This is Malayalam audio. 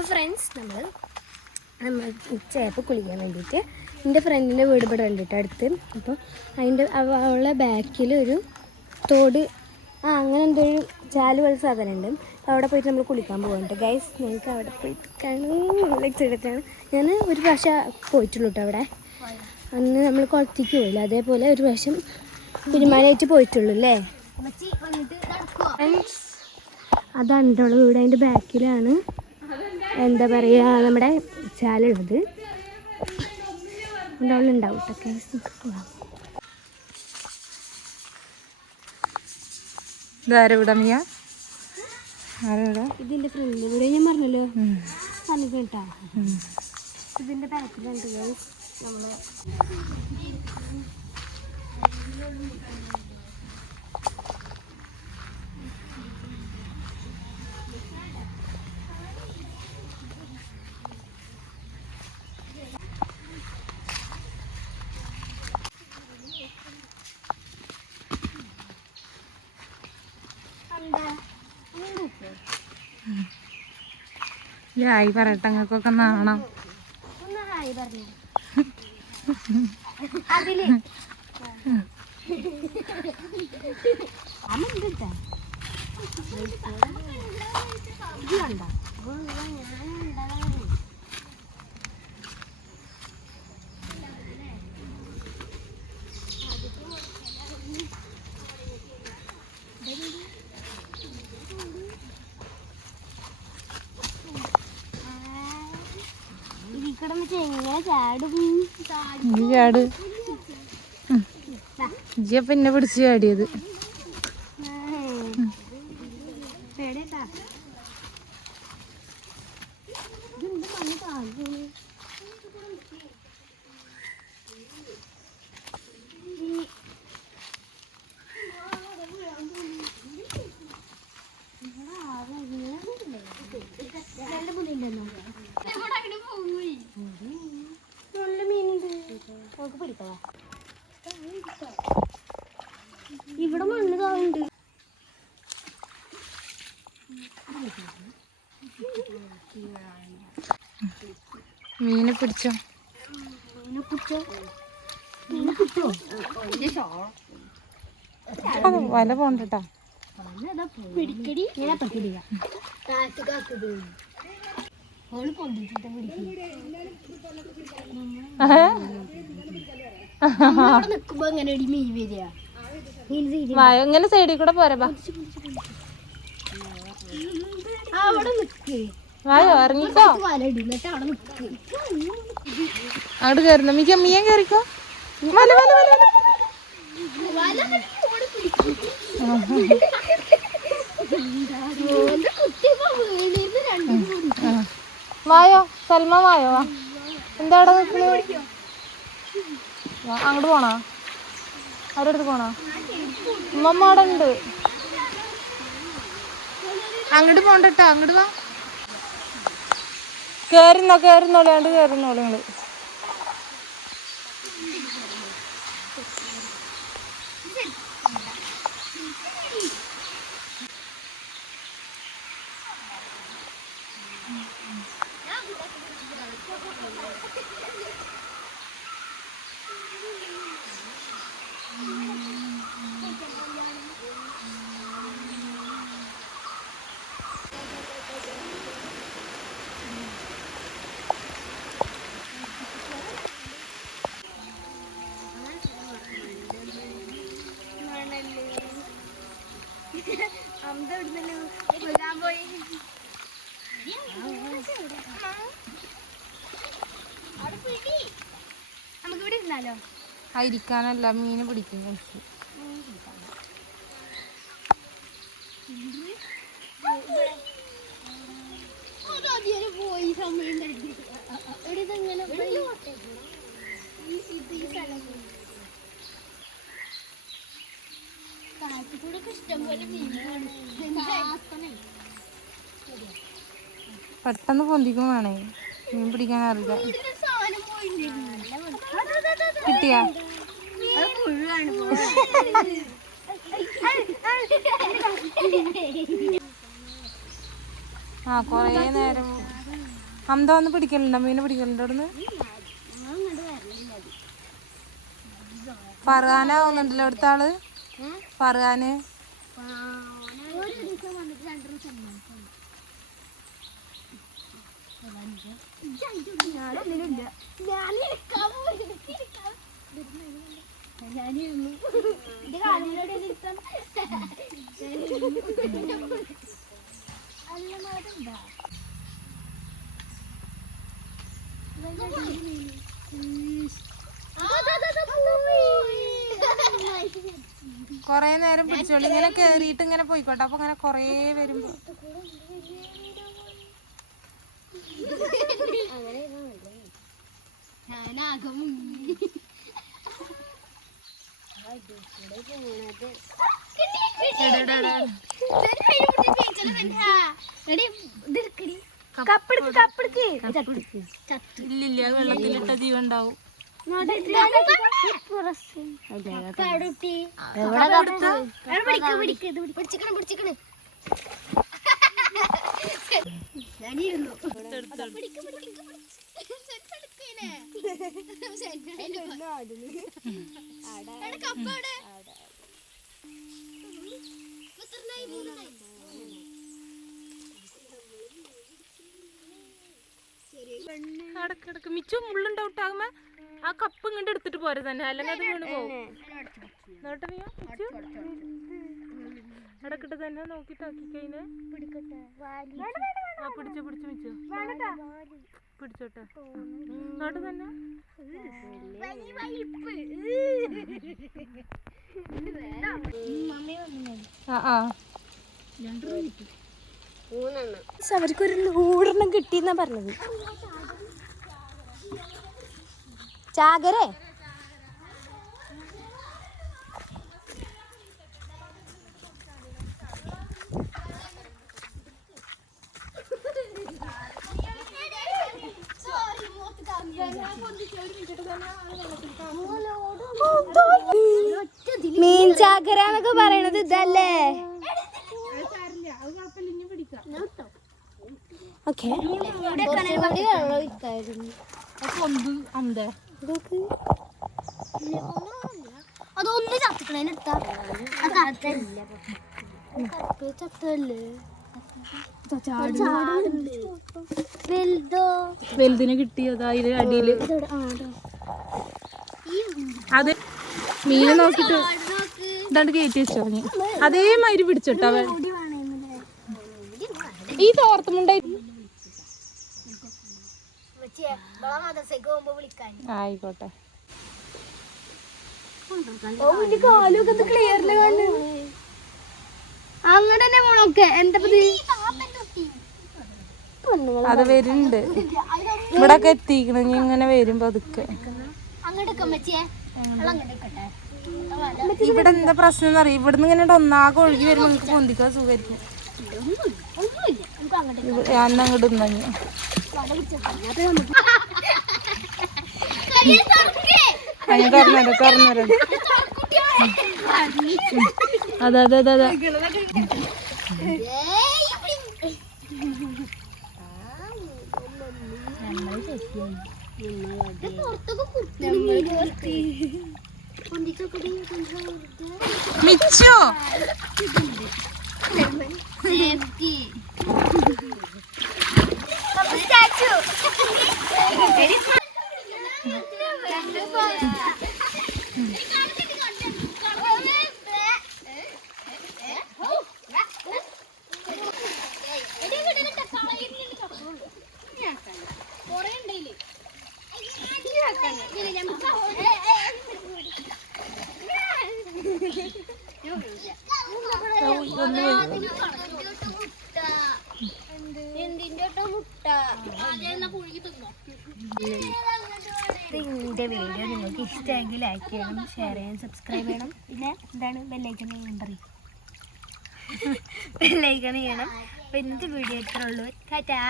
അപ്പോൾ ഫ്രണ്ട്സ് നമ്മൾ ഉച്ചയായപ്പോൾ കുളിക്കാൻ വേണ്ടിയിട്ട് എൻ്റെ ഫ്രണ്ടിൻ്റെ വീട് ഇവിടെ കണ്ടിട്ട് അടുത്ത്. അപ്പോൾ അതിൻ്റെ അവളുടെ ബാക്കിൽ ഒരു തോട് അങ്ങനെ എന്തോ ഒരു ചാല് പോലെ സാധനമുണ്ട്. അപ്പോൾ അവിടെ പോയിട്ട് നമ്മൾ കുളിക്കാൻ പോകുന്നുണ്ട് ഗൈസ്. ഞങ്ങൾക്ക് അവിടെ പോയിട്ട് നല്ല എക്സൈറ്റഡാണ്. ഞാൻ ഒരു പ്രാവശ്യം പോയിട്ടുള്ളൂ കേട്ടോ അവിടെ. അന്ന് നമ്മൾ കുളത്തേക്ക് പോയില്ല, അതേപോലെ ഒരു പ്രാവശ്യം കുരുമാനായിട്ട് പോയിട്ടുള്ളൂ അല്ലേ. അതാണ് കേട്ടോ വീട്. അതിൻ്റെ ബാക്കിലാണ് എന്താ പറയുക നമ്മുടെ ചാലുള്ളത്. ഉണ്ടാവും കേട്ടോ ഗൈസ്. പോകാം. ഇതിന്റെ ഫ്രണ്ടിൽ ഇവിടെ ഞാൻ പറഞ്ഞല്ലോ കേട്ടാ. ഇതിന്റെ ബാക്കിലുണ്ട് ഗൈസ് നമ്മള്. ഹായ് പറയട്ടെ, അങ്ങക്കൊക്കെ നാണം. ഒന്ന് ഹായ് പറഞ്ഞു അതില് ചാട് പിന്നെ പിടിച്ച് ചാടിയത്. ഇവിടെ മണ്ണ് താവുണ്ട്. മീനെ പിടിച്ചോ? വല പോണ്ടട്ടാ. ഇങ്ങനെ സൈഡിൽ കൂടെ പോരാ. വായോ ഇറങ്ങിക്കോ. അങ്ങോട്ട് കയറുന്ന മീൻ കയറിക്കോ. വല വല വല വായോ സൽമ വായോ. എന്താടാ നിൽക്കുന്നത്? അങ്ങോട്ട് പോണോ? അവരുടെ അടുത്ത് പോണോ? ഉമ്മമ്മ അവിടെ ഉണ്ട്. അങ്ങോട്ട് പോണ്ടട്ടോ, അങ്ങോട്ട് വാ. കേറുന്നോളിയാണ്ട് കേറുന്നോളി നിങ്ങള്. നമുക്കിവിടെ ഇരുന്നാലോ? ഇരിക്കാനല്ല, മീന് പിടിക്കും. പോയി സമയം പെട്ടെന്ന് പൊന്തിക്കും വേണേ. മീൻ പിടിക്കാൻ അറിയില്ല. കിട്ടിയാ? ആ കൊറേ നേരം അന്ത വന്ന് പിടിക്കലുണ്ടോ? മീനെ പിടിക്കലുണ്ടോ അവിടുന്ന്? ഫർഹാനാവുന്നുണ്ടല്ലോ അടുത്ത ആള്. ഫർഹാന് കൊറേ നേരം പിടിച്ചോളൂ. ഇങ്ങനെ കേറിയിട്ട് ഇങ്ങനെ പോയിക്കോട്ടെ. അപ്പൊ ഇങ്ങനെ കൊറേ വരുമ്പോ ഇല്ലില്ല, വെള്ളത്തിലിട്ട ജീവൻ ഉണ്ടാവും. കിടക്ക് മിച്ചു മുള്ളുണ്ടാവട്ടാകുമ്പോ ആ കപ്പ് ഇങ്ങോട്ട് എടുത്തിട്ട് പോരെ തന്നെ, അല്ലെങ്കിൽ അത് വീണ് പോകും. ഇടക്കിട്ട് തന്നെ നോക്കിട്ടാക്കി കഴിഞ്ഞ് പിടിച്ചു പിടിച്ചു മിച്ചു പിടിച്ചോട്ടെ. നോട്ട് തന്നെ അവർക്കൊരു നൂറെണ്ണം കിട്ടിയെന്നാ പറഞ്ഞത്. ചാകരേ മീൻ ചാകര എന്നൊക്കെ പറയണത് ഇതല്ലേ? ഓക്കെ അതൊന്ന് ചത്തക്കണേനെടുത്താ വലുതിന് കിട്ടിയത് അതില് അടിയില്. അത് മീനെ നോക്കിട്ട് ഇതാണ്ട് കയറ്റി വെച്ചോ. അതേമാതിരി പിടിച്ചോട്ടോ. ഈ തോർത്തുമുണ്ടായി ആയിക്കോട്ടെ. അത് വരുന്നുണ്ട്. ഇവിടെ ഒക്കെ എത്തിക്കണം. ഇങ്ങനെ വരും പതുക്കെ. ഇവിടെ എന്താ പ്രശ്നം എന്നറിയാം. ഇവിടുന്ന് ഇങ്ങനെ ഒന്നാകെ ഒഴുകി വരുമ്പോ നമുക്ക് പൊന്തിക്കാൻ സുഖമായിരിക്കും. ഞാൻ അങ്ങോട്ട് ഇന്നു തുറന്നേരം. അതെ അതെ അതെ അതെ. മിച്ചോ ഇതിൻ്റെ വീഡിയോ നിങ്ങൾക്ക് ഇഷ്ടമെങ്കിൽ ലൈക്ക് ചെയ്യണം, ഷെയർ ചെയ്യണം, സബ്സ്ക്രൈബ് ചെയ്യണം. പിന്നെ എന്താണ് ബെല്ലൈക്കൺ ചെയ്യണം പറയും. ബെല്ലൈക്കൺ ചെയ്യണം. അപ്പോൾ ഇന്നത്തെ വീഡിയോ ഇത്രേ ഉള്ളൂ. ടാറ്റാ.